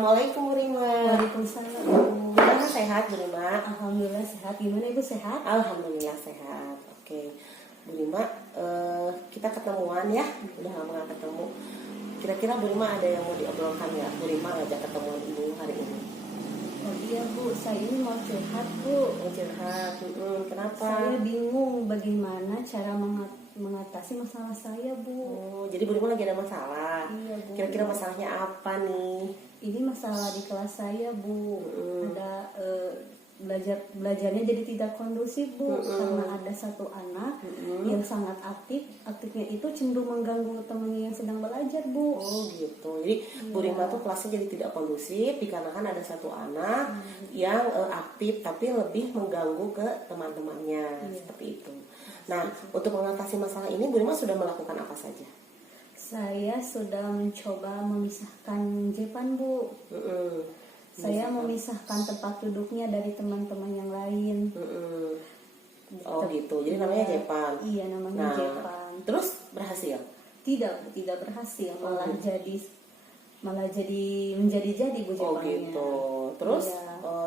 Assalamualaikum Bu Rima. Waalaikumsalam, Bu. Gimana, sehat Bu Rima? Alhamdulillah sehat. Gimana Ibu, sehat? Alhamdulillah sehat. Oke, Bu Rima, kita ketemuan ya. Udah lama gak ketemu. Kira-kira Bu Rima ada yang mau diobrolkan ya? Bu Rima ngajak ketemuan Ibu hari ini. Oh iya Bu, saya ini mau curhat Bu. Mau curhat? Kenapa? Saya bingung bagaimana cara mengatasi masalah saya Bu. Jadi Bu Rima lagi ada masalah. Iya Bu. Kira-kira masalahnya apa nih? Ini masalah di kelas saya Bu. Ada belajarnya jadi tidak kondusif Bu, karena ada satu anak yang sangat aktifnya itu cenderung mengganggu temannya yang sedang belajar Bu. Oh gitu. Jadi Bu Rima tuh kelasnya jadi tidak kondusif dikarenakan ada satu anak yang aktif tapi lebih mengganggu ke teman-temannya, seperti itu. Nah, untuk mengatasi masalah ini Bu Rima sudah melakukan apa saja? Saya sudah mencoba memisahkan Jepan Bu. Saya memisahkan tempat duduknya dari teman-teman yang lain. Oh gitu. Jadi namanya Jepan. Iya, namanya Jepan. Terus berhasil? Tidak berhasil. Malah jadi menjadi Bu Jepannya. Oh gitu. Terus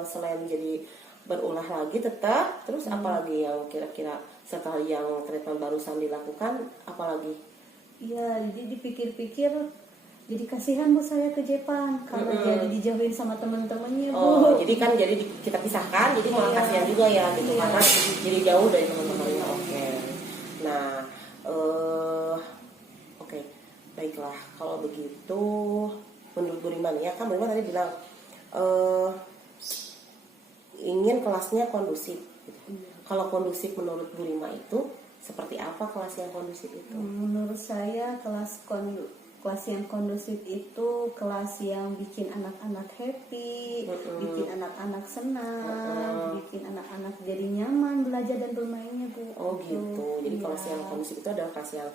selain jadi berulah lagi tetap, terus apalagi yang kira-kira setelah yang treatment barusan dilakukan, apalagi? Iya, jadi dipikir-pikir jadi kasihan Bu saya ke Jepan karena jadi dijauhin sama teman-temannya Bu. Oh, jadi kan kita pisahkan, jadi malah kasihan juga ya gitu karena jadi jauh dari teman-temannya. Oke. Nah, oke. Baiklah, kalau begitu menurut Bu Rima ya, kan Bu Rima tadi bilang ingin kelasnya kondusif gitu. Kalau kondusif menurut Bu Rima itu seperti apa kelas yang kondusif itu? Menurut saya kelas yang kondusif itu kelas yang bikin anak-anak happy, bikin anak-anak senang, bikin anak-anak jadi nyaman belajar dan bermainnya Bu. Oh gitu. Jadi kelas yang kondusif itu adalah kelas yang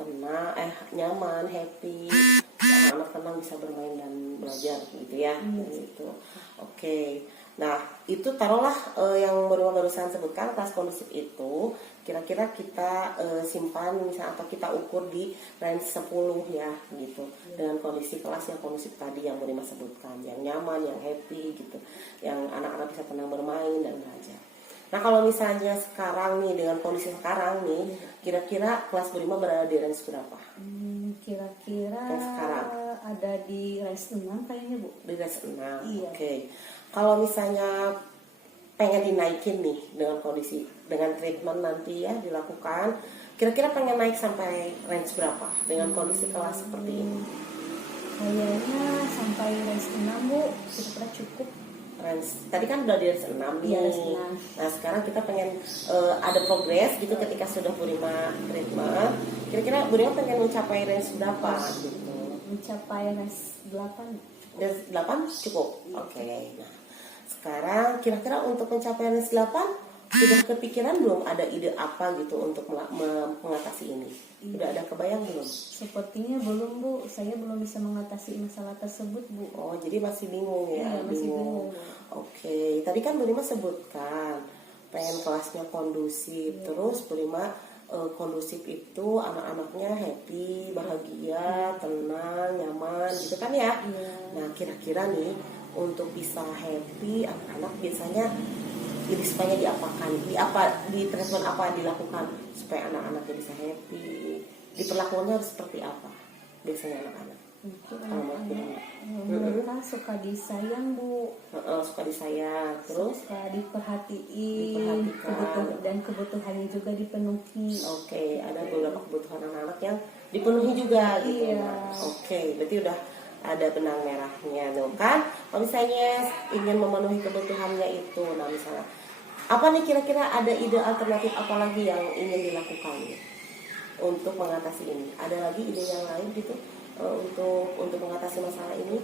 tenang, nyaman, happy, anak-anak tenang bisa bermain dan belajar gitu ya. Gitu. Oke. Nah, itu taruhlah yang barusan sebutkan kelas kondusif itu kira-kira kita simpan misalnya atau kita ukur di range 10 ya gitu. Dengan kondisi kelas yang kondusif tadi yang Rima sebutkan, yang nyaman, yang happy gitu. Yang anak-anak bisa tenang bermain dan belajar. Nah, kalau misalnya sekarang nih dengan kondisi sekarang nih, kira-kira kelas Rima berada di range berapa? Kira-kira ada di range 6 kayaknya Bu. Di range 6. Iya. Oke. Kalau misalnya pengen dinaikin nih dengan kondisi dengan treatment nanti ya dilakukan, kira-kira pengen naik sampai range berapa dengan kondisi kelas seperti ini? Kayaknya sampai range 6 Bu, kira-kira cukup. Range tadi kan udah di range 6 nih. Iya, Nah, sekarang kita pengen ada progres gitu ketika sudah Bu Rima treatment. Kira-kira Bu Rima pengen mencapai range berapa gitu? Mencapai range 8. Range 8 cukup. Oke. Nah, sekarang kira-kira untuk mencapai range 8 sudah kepikiran belum ada ide apa gitu untuk mengatasi ini? Udah ada kebayang belum? Sepertinya belum Bu, saya belum bisa mengatasi masalah tersebut Bu. Oh, jadi masih bingung ya? Iya, masih bingung. Oke, tadi kan Bu Rima sebutkan pengen kelasnya kondusif, terus Bu Rima kondusif itu anak-anaknya happy, bahagia, tenang, nyaman gitu kan ya? Nah, kira-kira nih untuk bisa happy anak-anak biasanya jadi supaya diapakan, di treatment apa dilakukan supaya anak-anaknya bisa happy, diperlakukannya harus seperti apa biasanya anak-anak? Mereka suka disayang Bu, suka disayang, terus suka diperhatiin, kebutuhannya juga dipenuhi. Oke, ada beberapa kebutuhan anak-anak yang dipenuhi juga gitu. Oke, berarti udah ada benang merahnya tuh kan. Kalau misalnya ingin memenuhi kebutuhannya itu, nah misalnya apa nih kira-kira ada ide alternatif apa lagi yang ingin dilakukan untuk mengatasi ini? Ada lagi ide yang lain gitu untuk mengatasi masalah ini?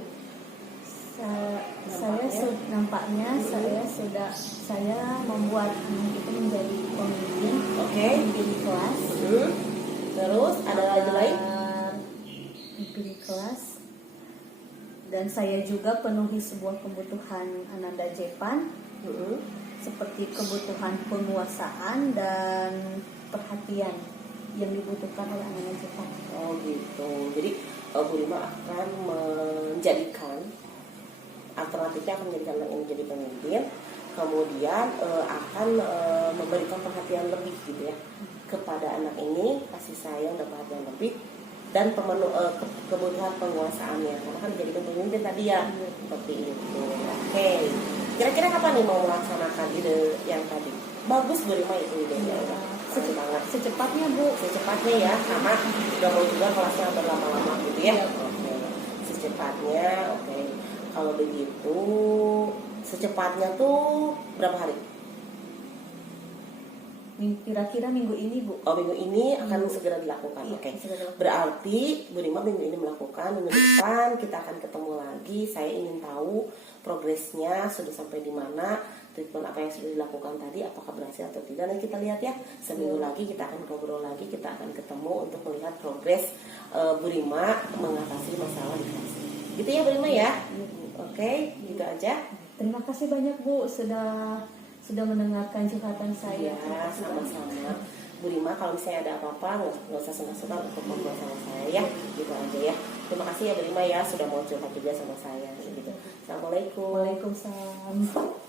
Saya membuat anak itu menjadi pemimpin, pemimpin kelas. Terus ada lagi lain? Pemimpin kelas. Dan saya juga penuhi sebuah kebutuhan Ananda Jepan, seperti kebutuhan penguasaan dan perhatian yang dibutuhkan oleh Ananda Jepan. Oh gitu. Jadi Bu Rima akan menjadikan alternatifnya akan menjadikan anak ini jadi pemimpin, kemudian akan memberikan perhatian lebih gitu ya kepada anak ini, kasih sayang dan perhatian lebih, dan kebutuhan penguasaannya karena kan jadi pemimpin tadi ya, seperti itu. Oke, kira-kira kapan nih mau melaksanakan ide yang tadi? Bagus Bu Rima itu idenya, udah keren banget. Secepatnya Bu. Secepatnya ya, sama gak mau juga kelasnya berlama-lama gitu ya. Iya. Oke, secepatnya. Oke, kalau begitu secepatnya tuh berapa hari? Kira-kira minggu ini Bu. Oh, minggu ini akan segera dilakukan. Iya, Oke. segera dilakukan. Berarti Bu Rima minggu ini melakukan, minggu depan kita akan ketemu lagi. Saya ingin tahu progresnya sudah sampai di mana, treatment apa yang sudah dilakukan tadi, apakah berhasil atau tidak. Dan kita lihat ya, seminggu lagi kita akan ngobrol lagi, kita akan ketemu untuk melihat progres Bu Rima mengatasi masalah di kelas. Gitu ya Bu Rima ya. Oke, gitu aja. Terima kasih banyak Bu sudah mendengarkan curhatan saya. Ya, sama-sama. Bu Rima, kalau misalnya ada apa-apa nggak usah sungkan-sungkan untuk ngobrol sama saya ya, gitu aja ya. Terima kasih ya Bu Rima ya sudah mau curhat juga sama saya gitu. Assalamualaikum. Waalaikumsalam.